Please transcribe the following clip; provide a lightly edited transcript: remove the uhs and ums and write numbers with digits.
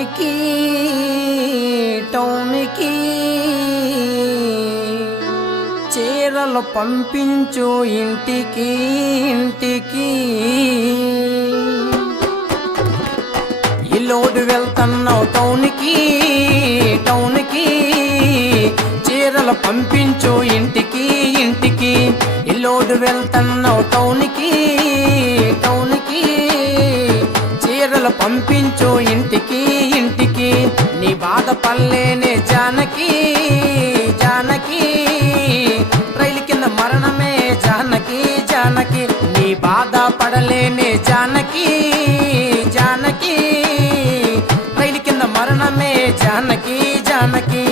టౌన్కి టౌన్కి చీరలు పంపించు ఇంటికి ఇంటికి ఈ లోడు వెళ్తున్నావు టౌన్కి టౌన్కి చీరలు పంపించు ఇంటికి ఇంటికి ఈ లోడు వెళ్తున్నావు టౌన్కి టౌన్కి చీరలు పంపించు ఇంటికి ఇంటికి నీ బాధ పల్లేనే జానకి జానకి రైలు కింద మరణమే జానకి జానకి నీ బాధ పడలేనే జానకి జానకి రైలు కింద మరణమే జానకి జానకి